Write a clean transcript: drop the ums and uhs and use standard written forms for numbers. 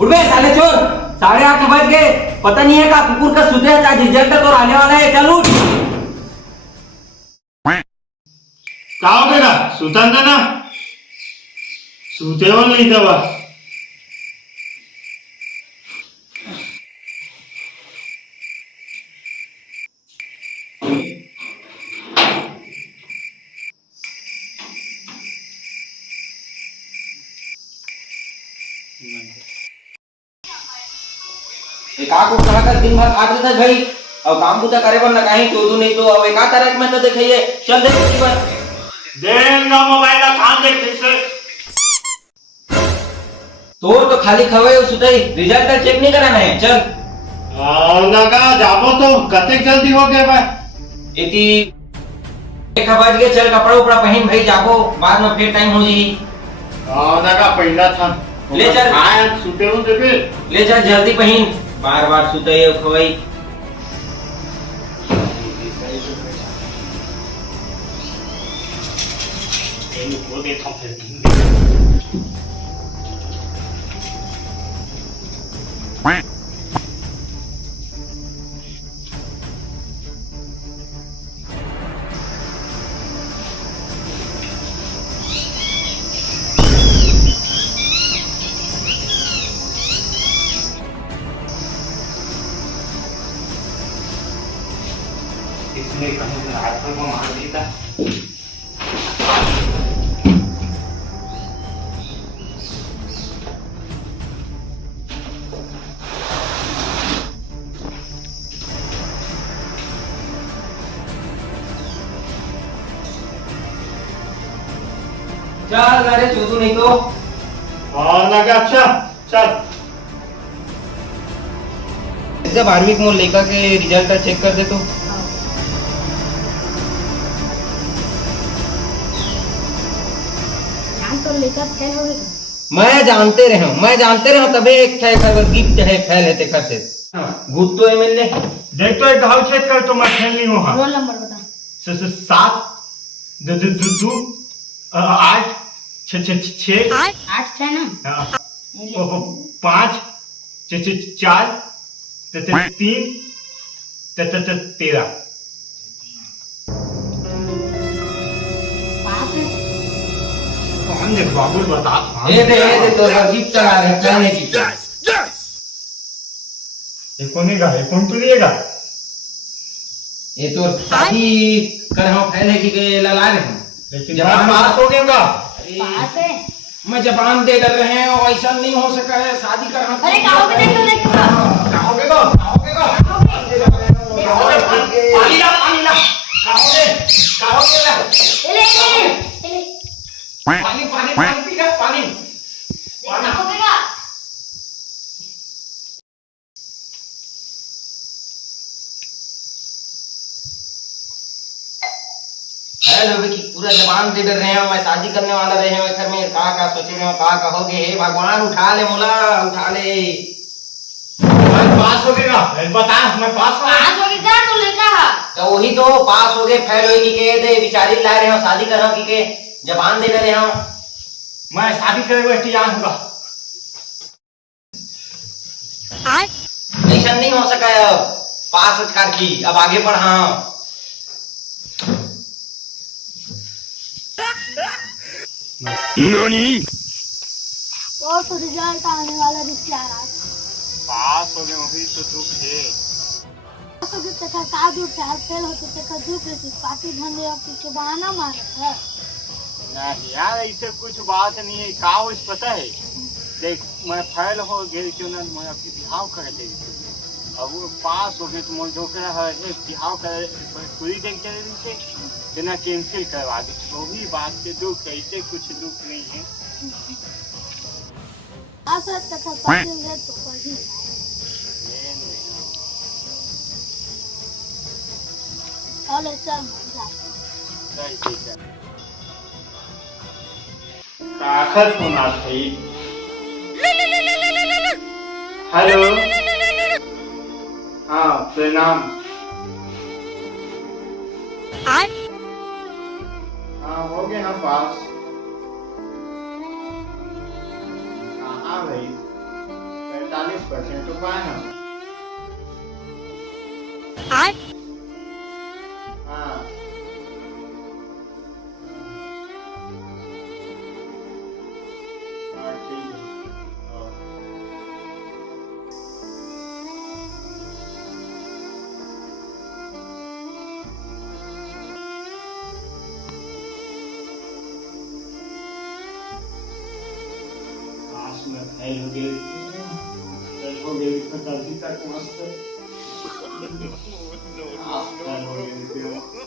उठ बे साले चोर, 8:30 बज गए, पता नहीं है का कुकुर का सुते है, रिजल्ट तो आने वाला है, चल उठ। का हो गया सुतान ना सुते हो नहीं दवा एकाक उठा कर दिन भर काट देता भाई, अब काम बुता करे बर ना कहीं तो नहीं तो अब एका तरह में तो देखिए चल देख एक बार देंगा मोबाइल का काम देख से तोर तो खाली खवे सुतई, रिजल्ट चेक नहीं कराना है, चल। लगा जाबो तो कते जल्दी हो गए भाई इति 1 बज गए, चल कपड़ा उपड़ा पहन भाई जाबो, बाद में फिर टाइम हो जी। लगा पहला था ले चल आया सुते हो देबे ले चल जल्दी पहन, बार बार सुतई और खवई। वो देखो फिर इसने कहीं रात को मार दिया चल अरे चोदू नहीं तो लगा अच्छा चल जब 12वीं मोल लेकर के रिजल्ट चेक कर दे तो तो लेकर फेल हो गए। मैं जानते रहे तबे एक गिफ्ट है फैल है तेखर से भूत तो एमएलए देख तो एक घाव चेक कर तो मैं खेल नहीं हूँ रोल नंबर बता। 7 2 8 6 8 6 ना। 5 4 3 13 पास है। कौन देख बाबू बता ये दे तो गिफ्ट चला रहे फैल की ये कोनेगा ये कौन तुलिएगा ये तो शादी कर हम फैल है कि लला रहे हैं, लेकिन जवान पास हो गया होगा पास है। मैं जबान दे डर रहे हैं और ऐसा नहीं हो सका है, शादी कर हम अरे गाँव में देख तो देख कहोगे गो पानी ला कहोगे ला ले ले पानी पी ले पानी होगा। हेलो कि पूरा जबान दे डर रहे हैं, मैं शादी करने वाला रहे हैं घर में का सोचे रहे हो का कहोगे, हे भगवान उठा ले मोला उठा ले। मैं पास हो गया बता मैं पास पास हो गया तो लेकर तो वही तो पास हो गए फैल हो के दे बिचारी ला रहे हो शादी कर रहे हो के जबान दे रहे हो। मैं शादी करेगा इंतजाम होगा ऐसा नहीं हो सका है, पास कर की अब आगे बढ़ा और तो रिजल्ट आने वाला रिश्तेदार आज पास हो गए वही तो दुख है पास हो गए तथा का दूर से फेल होते तथा दुख रहती पार्टी धंधे और पीछे बहाना मारे है। नहीं यार ऐसे कुछ बात नहीं है का उस पता है देख मैं फैल हो गई क्यों ना मैं अपनी बिहाव कर दे अब वो पास हो गए तो मैं जो कह है एक बिहाव कर पूरी दिन के से बिना कैंसिल करवा दे वो भी बात के दुख है ऐसे कुछ दुख नहीं है आशा तथा पार्टी है तो पढ़ी और चल सही ठीक है काखर होना सही हेलो हाँ प्रणाम हाँ हो गए हम पास हाँ भाई 40% तो पाए हम। आए हाँ हाँ ठीक है। हाँ। काश में फेल हो गई तो कल तक मस्त फेल हो गई थी।